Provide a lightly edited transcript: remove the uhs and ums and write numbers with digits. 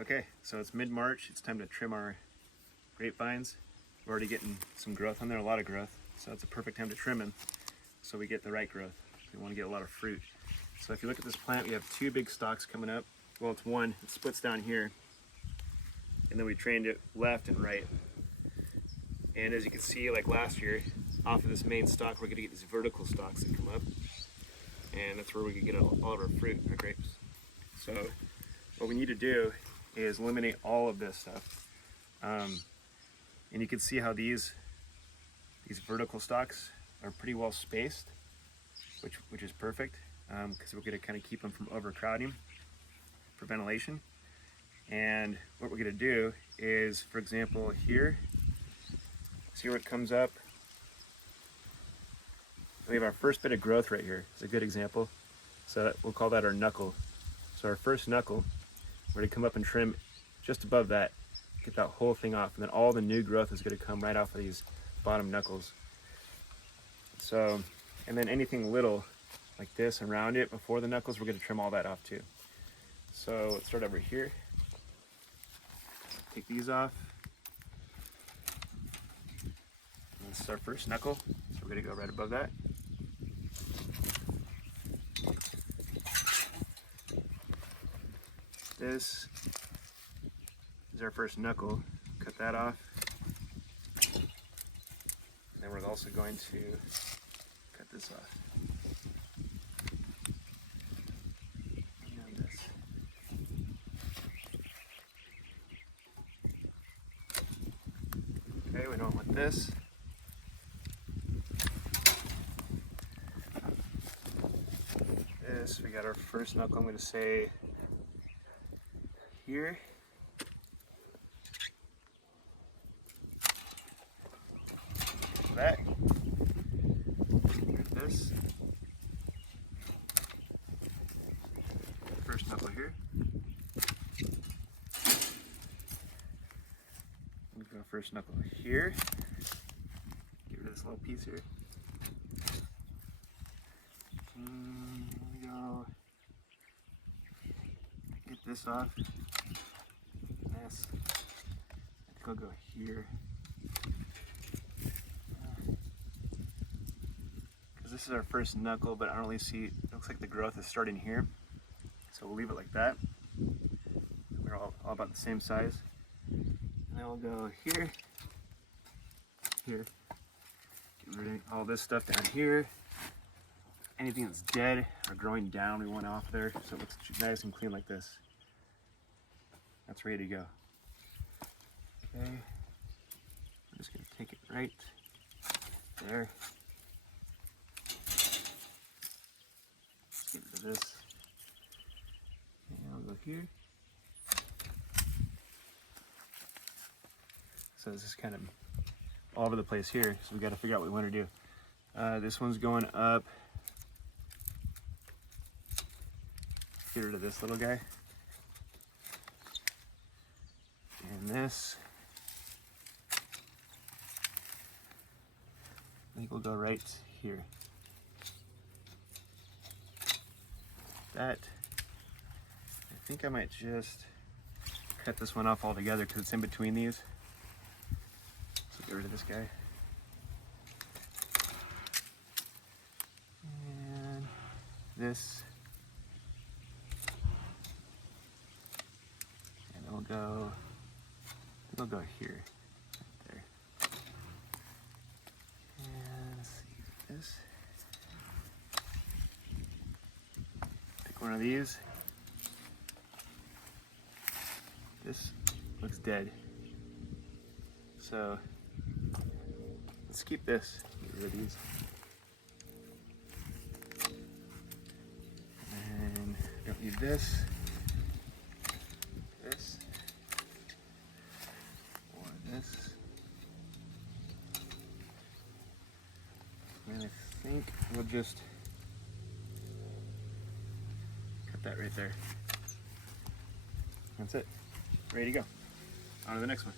Okay, so it's mid-March. It's time to trim our grapevines. We're already getting some growth on there, a lot of growth. So it's a perfect time to trim them so we get the right growth. We want to get a lot of fruit. So if you look at this plant, we have two big stalks coming up. Well, it's one, it splits down here. And then we trained it left and right. And as you can see, like last year, off of this main stalk, we're gonna get these vertical stalks that come up. And that's where we can get all of our fruit, our grapes. So what we need to do is eliminate all of this stuff. And you can see how these vertical stalks are pretty well spaced, which is perfect, because we're gonna kind of keep them from overcrowding for ventilation. And what we're gonna do is, for example, here, see where it comes up? We have our first bit of growth right here. It's a good example. So we'll call that our knuckle. So our first knuckle, we're gonna come up and trim just above that, get that whole thing off, and then all the new growth is gonna come right off of these bottom knuckles. So, and then anything little like this around it before the knuckles, we're gonna trim all that off too. So let's start over here. Take these off. And this is our first knuckle, so we're gonna go right above that. This is our first knuckle. Cut that off. And then we're also going to cut this off. And this. Okay, we don't want this. This, we got our first knuckle, I'm going to say here. That. This. First knuckle here. We've got first knuckle here. Get rid of this little piece here. There we go. Get this off. This. I think I'll go here. Because this is our first knuckle, but I don't really see, it looks like the growth is starting here. So we'll leave it like that. We're all about the same size. And then we'll go here. Here. Get rid of all this stuff down here. Anything that's dead or growing down, we want off there, so it looks nice and clean like this. That's ready to go. Okay, I'm just gonna take it right there. Let's get rid of this. And I'll go here. So this is kind of all over the place here, so we got to figure out what we want to do. This one's going up. Get rid of this little guy. And this. I think we'll go right here. That. I think I might just cut this one off altogether because it's in between these. So get rid of this guy. And this. We'll go here, right there. And let's see this. Pick one of these. This looks dead. So let's keep this. Get rid of these. And don't need this. This. This. And I think we'll just cut that right there. That's it. Ready to go. On to the next one.